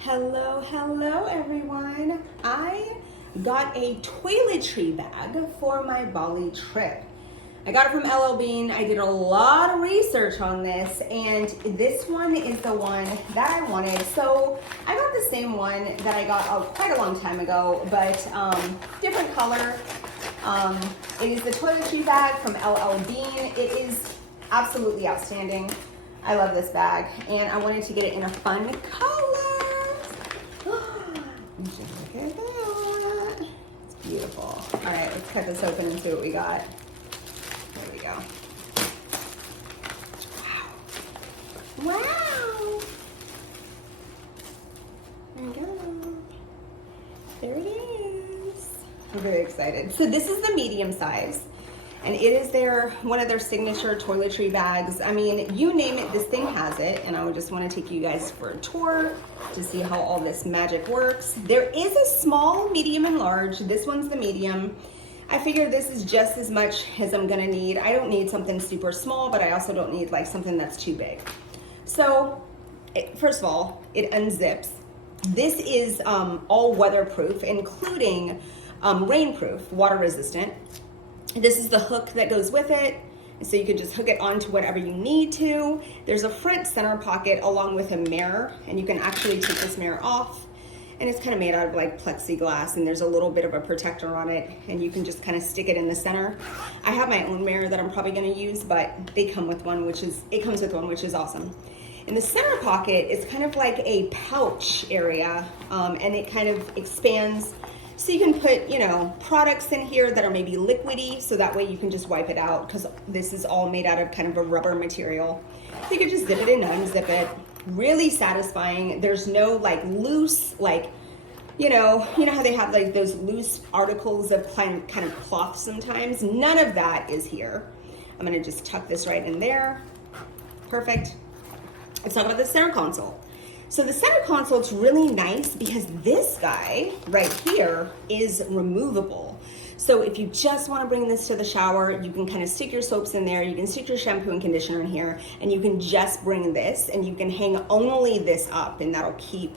Hello everyone. I got a toiletry bag for my Bali trip. I got it from LL Bean. I did a lot of research on this, and this one is the one that I wanted. So I got the same one that I got quite a long time ago, but different color. It is the toiletry bag from LL Bean. It is absolutely outstanding. I love this bag, and I wanted to get it in a fun color. Just look at that. It's beautiful. All right, let's cut this open and see what we got. There we go. Wow. Wow. There we go. There it is. I'm very excited. So this is the medium size, and it is one of their signature toiletry bags. I mean, you name it, this thing has it, and I just want to take you guys for a tour to see how all this magic works. There is a small, medium, and large. This one's the medium. I figure this is just as much as I'm gonna need. I don't need something super small, but I also don't need like something that's too big. So, first of all, it unzips. This is all weatherproof, including rainproof, water resistant. This is the hook that goes with it, so you can just hook it onto whatever you need to. There's a front center pocket along with a mirror, and you can actually take this mirror off, and it's kind of made out of like plexiglass, and there's a little bit of a protector on it, and you can just kind of stick it in the center. I have my own mirror that I'm probably going to use, but they come with one, which is awesome. In the center pocket, it's kind of like a pouch area, and it kind of expands. So you can put, products in here that are maybe liquidy, so that way you can just wipe it out, because this is all made out of kind of a rubber material. So you can just zip it and unzip it. Really satisfying. There's no like loose, like, you know how they have like those loose articles of kind of cloth sometimes? None of that is here. I'm gonna just tuck this right in there. Perfect. Let's talk about the center console. So the center console is really nice because this guy right here is removable. So if you just want to bring this to the shower, you can kind of stick your soaps in there, you can stick your shampoo and conditioner in here, and you can just bring this, and you can hang only this up, and that'll keep,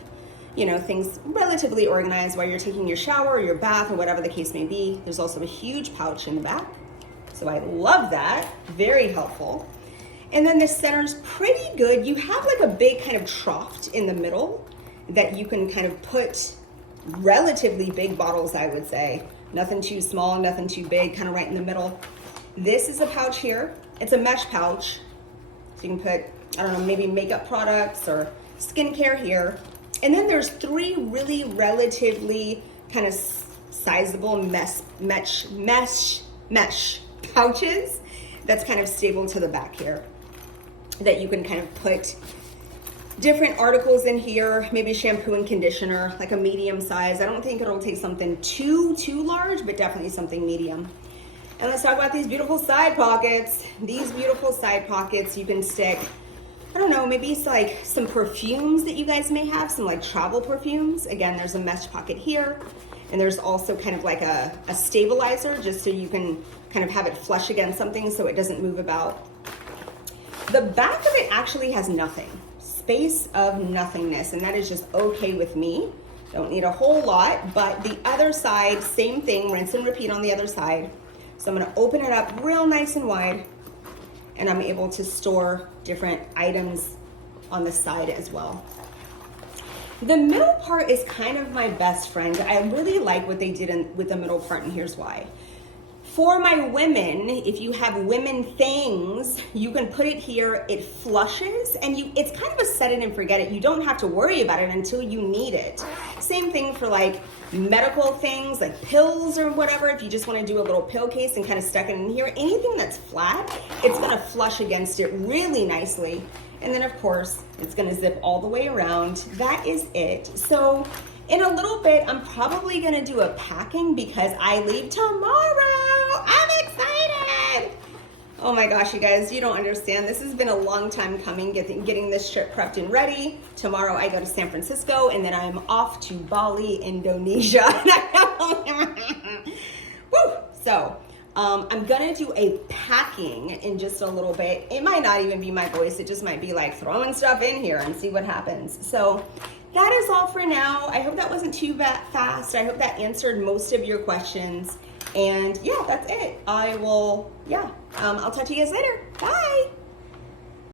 things relatively organized while you're taking your shower or your bath or whatever the case may be. There's also a huge pouch in the back. So I love that, very helpful. And then the center's pretty good. You have like a big kind of trough in the middle that you can kind of put relatively big bottles, I would say. Nothing too small, nothing too big, kind of right in the middle. This is a pouch here. It's a mesh pouch. So you can put, I don't know, maybe makeup products or skincare here. And then there's three really relatively kind of sizable mesh pouches that's kind of stable to the back here, that you can kind of put different articles in here, maybe shampoo and conditioner, like a medium size. I don't think it'll take something too large, but definitely something medium. And let's talk about these beautiful side pockets. These beautiful side pockets, you can stick, I don't know, maybe it's like some perfumes that you guys may have, some like travel perfumes. Again, there's a mesh pocket here, and there's also kind of like a stabilizer, just so you can kind of have it flush against something so it doesn't move about. The back of it actually has nothing. Space of nothingness, and that is just okay with me. Don't need a whole lot, but the other side, same thing, rinse and repeat on the other side. So I'm gonna open it up real nice and wide, and I'm able to store different items on the side as well. The middle part is kind of my best friend. I really like what they did with the middle part, and here's why. For my women, if you have women things, you can put it here, it flushes, and it's kind of a set it and forget it. You don't have to worry about it until you need it. Same thing for like medical things, like pills or whatever. If you just want to do a little pill case and kind of stuck it in here, anything that's flat, it's gonna flush against it really nicely. And then of course, it's gonna zip all the way around. That is it. So in a little bit, I'm probably gonna do a packing because I leave tomorrow. I'm excited. Oh my gosh, you guys, you don't understand. This has been a long time coming, getting this trip prepped and ready. Tomorrow I go to San Francisco, and then I'm off to Bali, Indonesia. Woo! So I'm gonna do a packing in just a little bit. It might not even be my voice. It just might be like throwing stuff in here and see what happens. So that is all for now. I hope that wasn't too fast. I hope that answered most of your questions. And yeah, that's it. I'll talk to you guys later. Bye.